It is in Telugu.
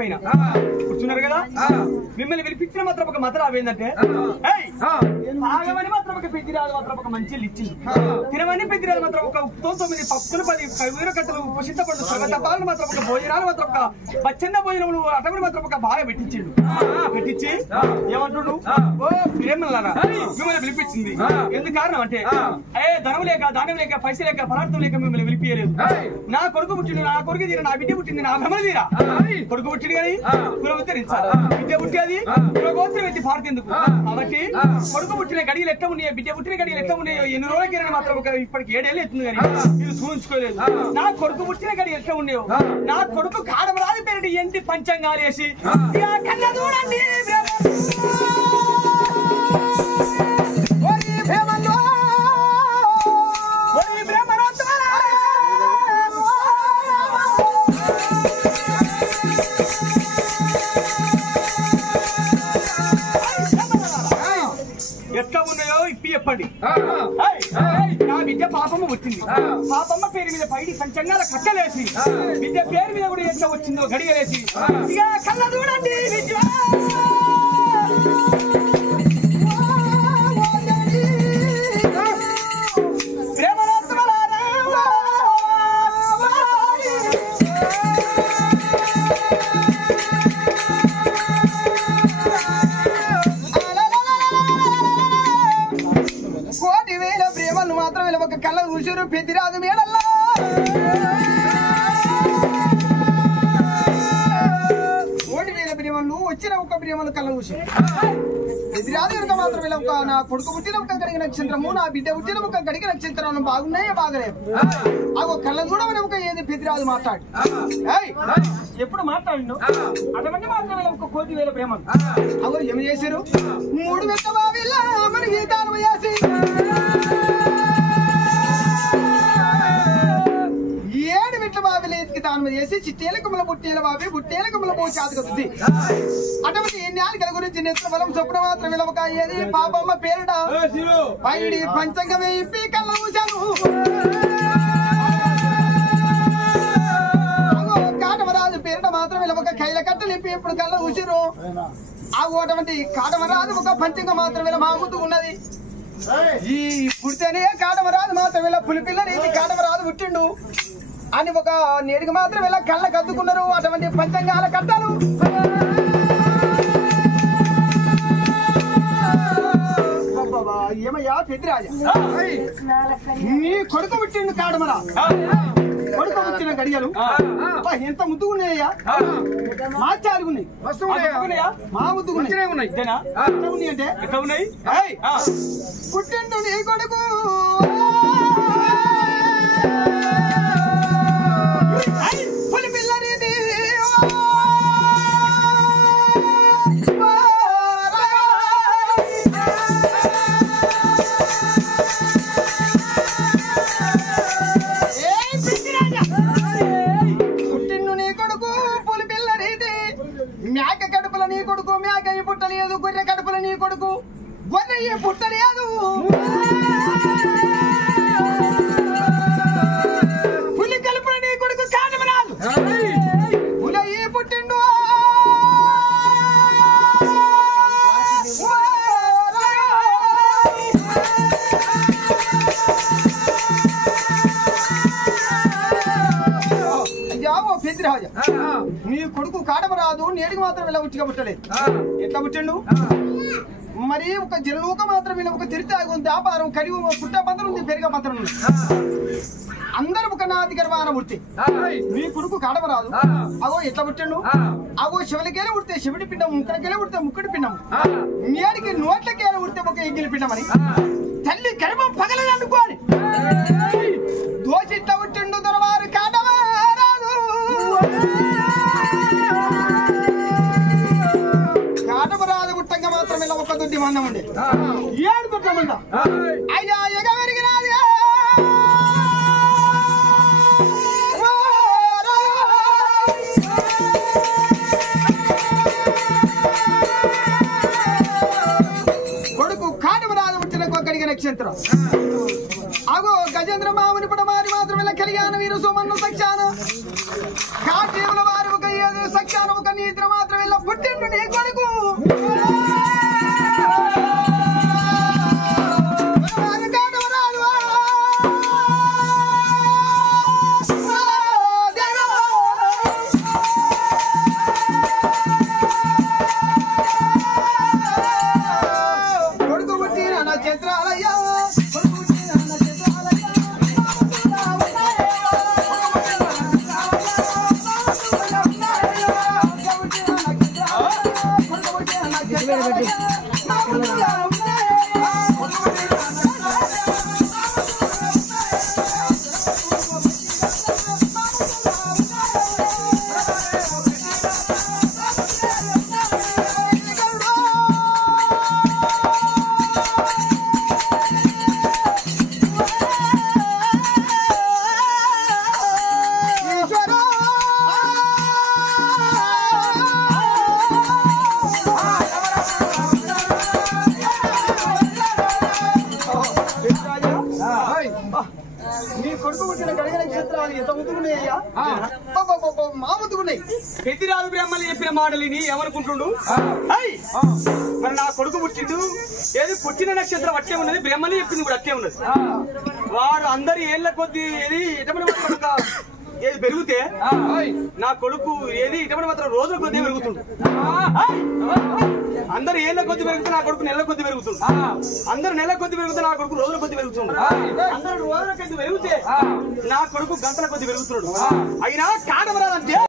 పైన కూర్చున్నారు కదా మిమ్మల్ని పిలిపించిన మాత్రం ఒక మత రావేందంటే తాగమని మాత్రం ఒక పెద్దిరాజు మాత్రం ఒక మంచి ఇచ్చింది తినమని పెద్దిరాజు మాత్రం ఒక 9 పప్పులు 10 ఊర కట్టలు పుషింతపడు సగతపాలను మాత్రం ఒక భోజనాలు మాత్రం ఒక పచ్చంద భోజనములు అటమని మాత్రం ఒక బాగా పెట్టించిండు పెట్టించి ఏమంటుడు ఓ ప్రేమలారా మిమ్మల్ని పిలిపించింది ఎందుకు కారణం అంటే ధనం లేక దానం లేక పైసలు లేక పదార్థం లేక మిమ్మల్ని పిలిపియలేదు నా కొడుకు పుట్టిండు నా కొడుకు తీరా నా బిడ్డ పుట్టింది నా భ్రమలు తీరా కొడుకు పుట్టింది కానీ కుల ఉత్తరించాలి బిడ్డ పుట్టేది కులగోత్రం ఎత్తి పాడుతేందుకు కాబట్టి కొడుకు పుట్టిన గడియలు ఎట్లా ఉన్నాయో బిడ్డ పుట్టిన గడియలు ఎట్లా ఉన్నాయో ఎన్ని రోజులకి మాత్రం ఒక ఇప్పటికి 7 ఏళ్ళు ఎత్తుంది కానీ మీరు చూపించుకోలేదు నా కొడుకు పుట్టిన గడి ఎట్లా ఉన్నాయో నా కొడుకు కాడమరాది పేరు ఎంటి పంచంగాలు వేసి కళ్ళ చూడండి ఎట్లా ఉన్నాయో ఇప్పి చెప్పండి నా బిడ్డ పాపమ్మ వచ్చింది పాపమ్మ పేరు మీద పైడి పంచంగాల కట్టలేసి బిడ్డ పేరు మీద కూడా ఎట్లా వచ్చిందో గడియలేసి ఇక కళ్ళ చూడండి కళ్ళ చూసారు పెద్దిరాజు మేడల్లా కోటి వేల ప్రేమలు వచ్చిన ఒక ప్రేమలు కళ్ళ చూసారు పెద్దిరాజు కనుక మాత్రం ఇలా ఒక నా కొడుకు పుట్టిన ఒక గడికి నక్షత్రము నా బిడ్డ పుట్టిన ఒక గడికి నక్షత్రాలు బాగున్నాయో బాగలేదు అగో కళ్ళ చూడమని ఒక ఏది పెద్దిరాజు మాట్లాడు ఎప్పుడు మాట్లాడు అటువంటి మాత్రం ఒక కోటి వేల ప్రేమలు అగో ఏమి చేశారు 3 వెంట బావిలా మనకి దానం చేసి 7 మెట్ల బావిలు ఎత్తికి దానం చేసి చిట్టేలకముల బుట్టేల బావి బుట్టేలకముల పోచాదుకుతుంది అటువంటి ఎన్నికల గురించి నేత్రబలం చొప్పున మాత్రం విలవక ఏది పాపమ్మ పేరుడ పైడి పంచంగమే ఇప్పి కళ్ళ ఊశాను కాటమరాజు పేరుట మాత్రం విలవక కైల కట్టలు ఇప్పి ఇప్పుడు కళ్ళ ఊసిరు అటువంటి కాటమరాజు ఒక పంచంగ మాత్రం ఇలా మాగుతూ ఉన్నది ఈ పుడితేనే కాటమరాజు మాత్రం ఇలా పులిపిల్ల రీతి కాటమరాజు పుట్టిండు అని ఒక నేడికి మాత్రం ఇలా కళ్ళకు అద్దుకున్నారు అటువంటి పంచంగాల కట్టలు ఏమయ్యా పెద్దిరాజా నీ కొడుకు పుట్టిండు కాటమరా కొడుకు పుట్టిన గడియలు ఎంత ముద్దుగున్నాయ్యా మార్చాలుగున్నాయి మా ముద్దుగున్నాయి అంటే ఎట్లా ఉన్నాయి పుట్టిండు నీ కొడుకు మేక కడుపుల నీ కొడుకు మేక పుట్టలేదు గొర్రె కడుపుల నీ కొడుకు గొర్రె పుట్టలేదు పులి కడుపుల నీ కొడుకు కాటమరాజు పులి పుట్టిండు పెద్దిరాజా నీ కొడుకు కాటమరాజు నేడికి మాత్రం ఇలా ఉచ్చిగా పుట్టలేదు ఎట్లా పుట్టిండు మరి ఒక జనలోక మాత్రం ఇలా ఒక తిరిగి ఉంది వ్యాపారం కడిగి పుట్ట పంతరం ఉంది పెరిగ పంతరం ఉంది అందరూ ఒక నాది గర్వాన పుట్టి నీ కొడుకు కాటమరాజు అగో ఎట్లా పుట్టిండు అగో శివులకేనే పుడితే శివుడి పిండం ముక్కడికేనే పుడితే ముక్కడి పిండం నేడికి నోట్లకేనే పుడితే ఒక ఎంగిలి పిండమని తల్లి గర్భం పగలని అనుకోని దోషి ఇట్లా పుట్టిండు దొరవారు కాటమరాజు కాటమరాజు పుట్టంగా మాత్రం ఇలా ఒక దొడ్డి మందం ఉండే 7 దొడ్ల మంద అయ్యా ఎగవరిగినాది కొడుకు కాటమరాజు పుట్టిన కొక్కడికి నక్షత్రం అగో గజేంద్ర మాముని పడమారి మాత్రమే కళ్యాణ వీరు సుమన్ను సఖ్యాన కాటేవుల వారు ఒక సఖ్యాన ఒక నీతి కొడుకు కొడుకు పుట్టిన నక్షత్రాలయ్యా నీ కొడుకు పుట్టిన గడిగ నక్షత్రాలు ఎంత ముద్దుకున్నాయ్యా మా ముద్దుకున్నాయి పెద్దిరాజు బ్రహ్మలు చెప్పిన మాటలిని ఏమనుకుంటుండు మరి నా కొడుకు పుట్టిండు ఏది పుట్టిన నక్షత్రం అట్టే ఉన్నది బ్రహ్మని చెప్పింది కూడా అట్టే ఉన్నది వాడు అందరి ఏళ్ల కొద్ది ఏది ఎటువంటి ఏది పెరిగితే నా కొడుకు ఏది ఇటువంటి మాత్రం రోజుల కొద్ది పెరుగుతుండు అందరు ఏళ్ల కొద్ది పెరిగితే నా కొడుకు నెలల కొద్ది పెరుగుతుండు అందరు నెల కొద్ది పెరిగితే నా కొడుకు రోజుల కొద్ది పెరుగుతుండు అందరు రోజుల కొద్ది పెరిగితే నా కొడుకు గంటల కొద్ది పెరుగుతున్నాడు అయినా కాడమరాదంటే